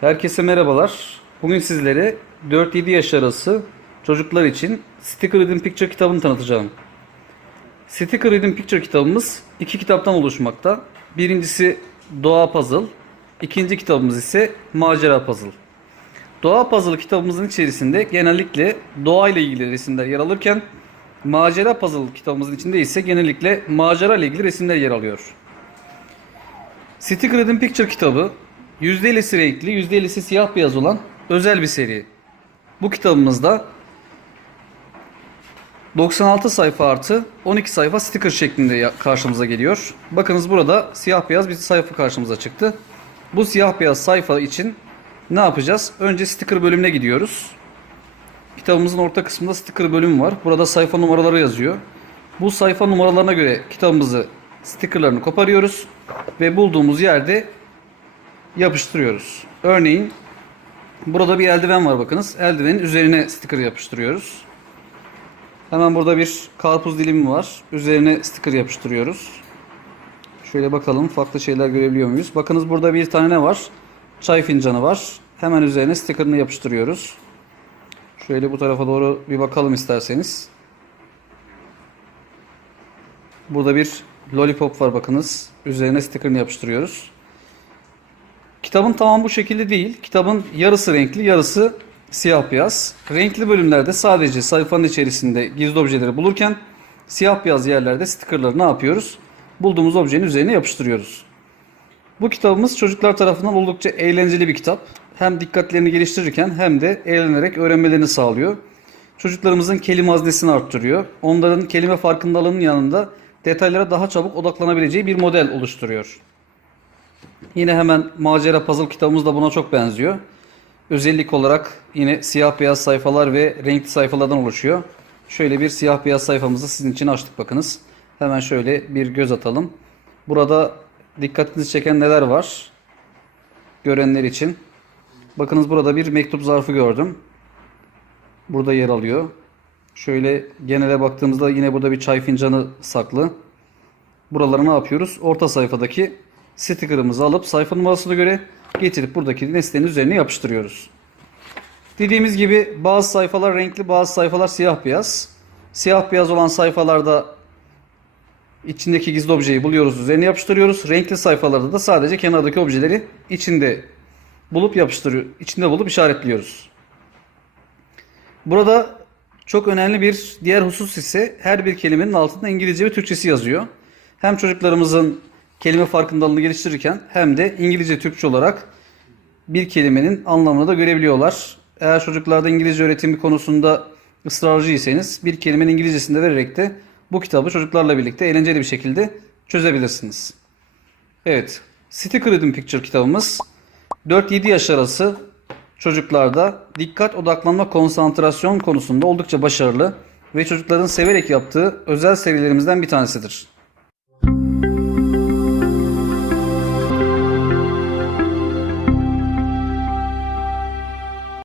Herkese merhabalar. Bugün sizlere 4-7 yaş arası çocuklar için Sticker Reading Picture kitabını tanıtacağım. Sticker Reading Picture kitabımız iki kitaptan oluşmakta. Birincisi Doğa Puzzle, ikinci kitabımız ise Macera Puzzle. Doğa Puzzle kitabımızın içerisinde genellikle doğayla ilgili resimler yer alırken Macera Puzzle kitabımızın içinde ise genellikle macera ile ilgili resimler yer alıyor. Sticker Reading Picture kitabı %50'si renkli, %50'si siyah beyaz olan özel bir seri. Bu kitabımızda 96 sayfa artı 12 sayfa sticker şeklinde karşımıza geliyor. Bakınız burada siyah beyaz bir sayfa karşımıza çıktı. Bu siyah beyaz sayfa için ne yapacağız? Önce sticker bölümüne gidiyoruz. Kitabımızın orta kısmında sticker bölümü var. Burada sayfa numaraları yazıyor. Bu sayfa numaralarına göre kitabımızı stickerlarını koparıyoruz ve bulduğumuz yerde yapıştırıyoruz. Örneğin burada bir eldiven var bakınız. Eldivenin üzerine sticker yapıştırıyoruz. Hemen burada bir karpuz dilimi var. Üzerine sticker yapıştırıyoruz. Şöyle bakalım farklı şeyler görebiliyor muyuz? Bakınız burada bir tane ne var? Çay fincanı var. Hemen üzerine stickerını yapıştırıyoruz. Şöyle bu tarafa doğru bir bakalım isterseniz. Burada bir lollipop var bakınız. Üzerine stickerını yapıştırıyoruz. Kitabın tamam bu şekilde değil. Kitabın yarısı renkli, yarısı siyah beyaz. Renkli bölümlerde sadece sayfanın içerisinde gizli objeleri bulurken siyah beyaz yerlerde stickerları ne yapıyoruz? Bulduğumuz objenin üzerine yapıştırıyoruz. Bu kitabımız çocuklar tarafından oldukça eğlenceli bir kitap. Hem dikkatlerini geliştirirken hem de eğlenerek öğrenmelerini sağlıyor. Çocuklarımızın kelime haznesini arttırıyor. Onların kelime farkındalığının yanında detaylara daha çabuk odaklanabileceği bir model oluşturuyor. Yine hemen macera puzzle kitabımız da buna çok benziyor. Özellik olarak yine siyah beyaz sayfalar ve renkli sayfalardan oluşuyor. Şöyle bir siyah beyaz sayfamızı sizin için açtık bakınız. Hemen şöyle bir göz atalım. Burada dikkatinizi çeken neler var? Görenler için. Bakınız burada bir mektup zarfı gördüm. Burada yer alıyor. Şöyle genele baktığımızda yine burada bir çay fincanı saklı. Buralara ne yapıyoruz? Orta sayfadaki sticker'ımızı alıp sayfa numarasına göre getirip buradaki nesnenin üzerine yapıştırıyoruz. Dediğimiz gibi bazı sayfalar renkli, bazı sayfalar siyah beyaz. Siyah beyaz olan sayfalarda içindeki gizli objeyi buluyoruz, üzerine yapıştırıyoruz. Renkli sayfalarda da sadece kenardaki objeleri içinde bulup yapıştırıyor, içinde bulup işaretliyoruz. Burada çok önemli bir diğer husus ise her bir kelimenin altında İngilizce ve Türkçesi yazıyor. Hem çocuklarımızın kelime farkındalığını geliştirirken hem de İngilizce Türkçe olarak bir kelimenin anlamını da görebiliyorlar. Eğer çocuklarda İngilizce öğretimi konusunda ısrarcıysanız bir kelimenin İngilizcesini de vererek de bu kitabı çocuklarla birlikte eğlenceli bir şekilde çözebilirsiniz. Evet, Sticker Reading Picture kitabımız 4-7 yaş arası çocuklarda dikkat, odaklanma, konsantrasyon konusunda oldukça başarılı ve çocukların severek yaptığı özel serilerimizden bir tanesidir.